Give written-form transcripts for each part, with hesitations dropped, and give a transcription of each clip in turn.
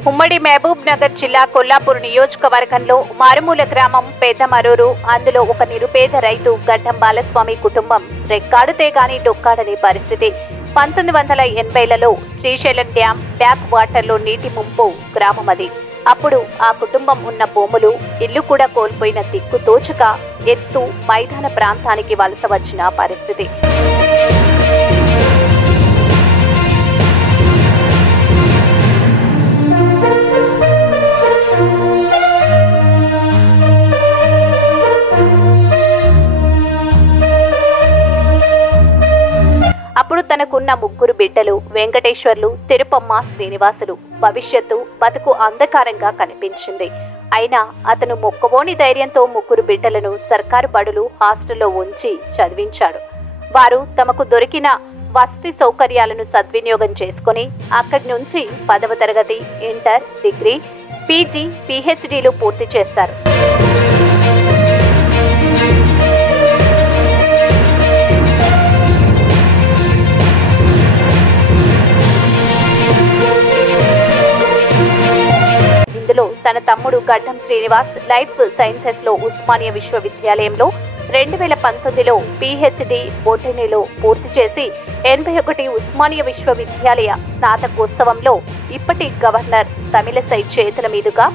ఉమ్మడి మహబూబ్ నగర్ జిల్లా కొల్లాపూర్ నియోజకవర్గంలో మారుమూల గ్రామం పెద్దమరూరు. అందులో ఒక నిరుపేద రైతు గడ్డం బాలస్వామి కుటుంబం రెక్కాడితే గాని డొక్కాడని పరిస్థితి. 1980లలో శ్రీశైలం డ్యాం బ్యాక్ వాటర్లో నీటి ముంపు గ్రామం అది. అప్పుడు ఆ కుటుంబం ఉన్న భూములు, ఇల్లు కూడా కోల్పోయిన దిక్కు తోచక ఎత్తు మైదాన ప్రాంతానికి వలస వచ్చిన పరిస్థితి. అప్పుడు తనకున్న 3 బిడ్డలు వెంకటేశ్వర్లు, తిరుపమ్మ, శ్రీనివాసులు. భవిష్యత్తు బతుకు అంధకారంగా కనిపించింది. అయినా అతను మొక్కవోని ధైర్యంతో 3 బిడ్డలను సర్కారు బడులు, హాస్టల్లో ఉంచి చదివించాడు. వారు తమకు దొరికిన వసతి సౌకర్యాలను సద్వినియోగం చేసుకుని అక్కడి నుంచి 10వ తరగతి, ఇంటర్, డిగ్రీ, పీజీ, పీహెచ్డీలు పూర్తి చేశారు. ఇందులో తన తమ్ముడు గడ్డం శ్రీనివాస్ లైఫ్ సైన్సెస్ లో ఉస్మానియా విశ్వవిద్యాలయంలో 2019లో పీహెచ్డీ బొటనీలో పూర్తి చేసి 81 ఉస్మానియా విశ్వవిద్యాలయ స్నాతకోత్సవంలో ఇప్పటి గవర్నర్ తమిళసై చేతుల మీదుగా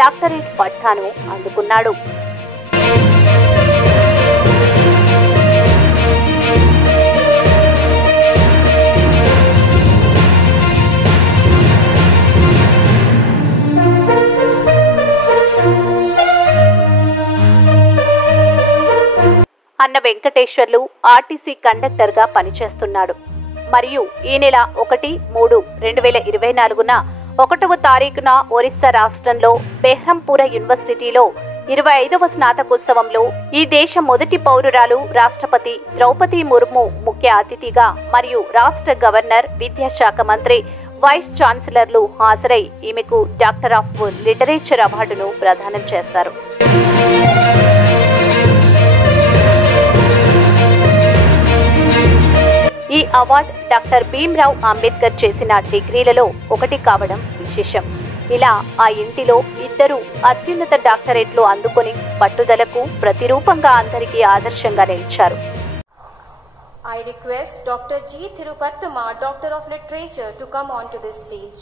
డాక్టరేట్ పట్టాను అందుకున్నాడు. అన్న వెంకటేశ్వర్లు ఆర్టీసీ కండక్టర్ గా పనిచేస్తున్నాడు. మరియు ఈ నెల 1-3-2024న 1వ తారీఖున ఒరిస్సా రాష్ట్రంలో బెహ్రంపుర యూనివర్సిటీలో 25వ స్నాతకోత్సవంలో ఈ దేశ మొదటి పౌరురాలు రాష్ట్రపతి ద్రౌపది ముర్ము ముఖ్య అతిథిగా మరియు రాష్ట్ర గవర్నర్, విద్యాశాఖ మంత్రి, వైస్ ఛాన్సలర్లు హాజరై ఈమెకు డాక్టర్ ఆఫ్ లిటరేచర్ అవార్డును ప్రదానం చేశారు. ఈ అవార్డు డాక్టర్ భీమ్రావ్ అంబేద్కర్ చేసిన డిగ్రీలలో ఒకటి కావడం విశేషం. ఇలా ఆ ఇంటిలో 2 అత్యున్నత డాక్టరేట్లు అందుకొని పట్టుదలకు ప్రతిరూపంగా అందరికీ ఆదర్శంగా నిలిచారు. I request Dr. G. Thirupattama, Doctor of Literature, to come on to this stage.